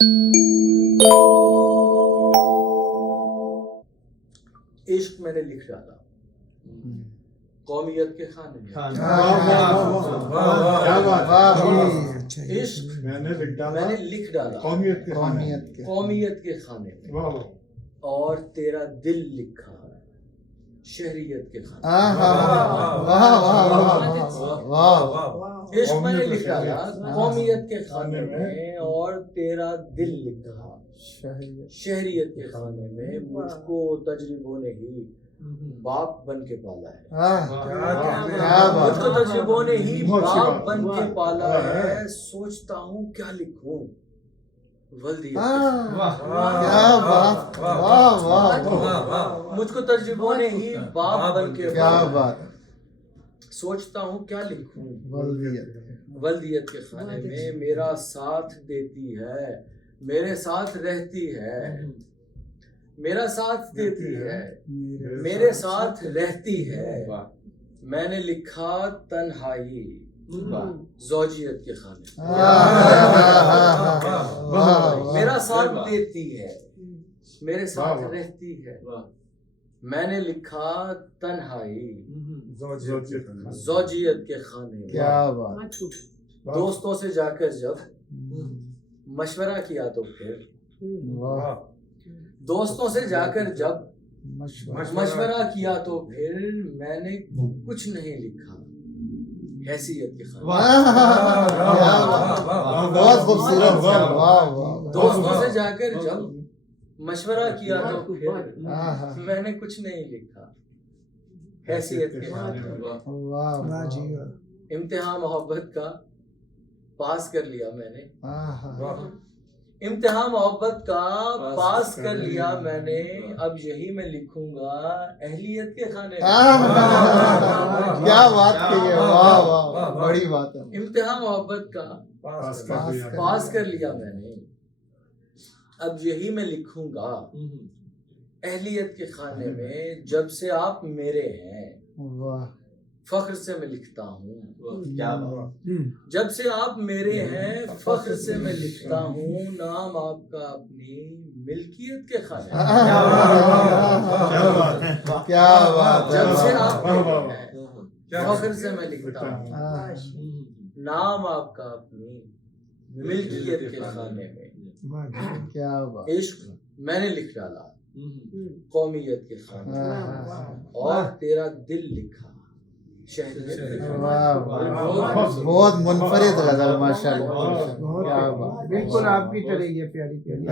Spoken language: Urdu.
عشق میں نے لکھ ڈالا قومیت کے خانے میں. عشق میں نے لکھ ڈالا قومیت کے خانے میں اور تیرا دل لکھا شہریت کے خانے میں. عشق میں نے لکھ ڈالا قومیت کے خانے میں اور تیرا دل لکھا شہریت کے خانے میں. مجھ کو تجربوں نے ہی باپ بن کے پالا ہے. مجھ کو تجربوں نے ہی باپ بن کے پالا ہے. سوچتا ہوں کیا لکھوں مجھ کو تجربوں نے ہی باپ بن کے پالا ہے. سوچتا ہوں کیا لکھوں ولدیت کے خانے میں. میرا ساتھ دیتی ہے میرے ساتھ رہتی ہے. میرا ساتھ دیتی ہے میرے ساتھ رہتی ہے. میں نے لکھا تنہائی زوجیت کے خانے میں. میرا ساتھ دیتی ہے میرے ساتھ رہتی ہے. میں نے لکھا تنہائی زوجیت کے خانے میں. دوستوں سے جا کر جب مشورہ کیا تو پھر دوستوں سے جا کر جب مشورہ کیا تو پھر میں نے کچھ نہیں لکھا حیثیت کے خانے میں. بہت خوبصورت. دوستوں سے جا کر جب مشورہ کیا تو پھر میں نے کچھ نہیں لکھا حیثیت کے خانے میں. امتحان محبت کا پاس کر لیا میں نے. امتحان محبت کا پاس کر لیا میں نے. اب یہی میں لکھوں گا اہلیت کے خانے میں. کیا بات کہی ہے. واہ واہ بڑی بات ہے. امتحان محبت کا پاس کر لیا میں نے. اب یہی میں لکھوں گا اہلیت کے خانے میں. جب سے آپ میرے ہیں فخر سے میں لکھتا ہوں. جب سے آپ میرے ہیں فخر سے میں لکھتا ہوں. نام آپ کا اپنی ملکیت کے خانے میں. کیا بات. جب سے آپ میرے ہیں فخر سے میں لکھتا ہوں. نام آپ کا اپنی ملکیت کے خانے میں. کیا بات. عشق میں نے لکھ ڈالا قومیت کے خانے میں اور تیرا دل لکھا شہریت کے خانے میں. بہت منفرد غزل ماشاء اللہ. بالکل آپ کی طرح یہ پیاری پیاری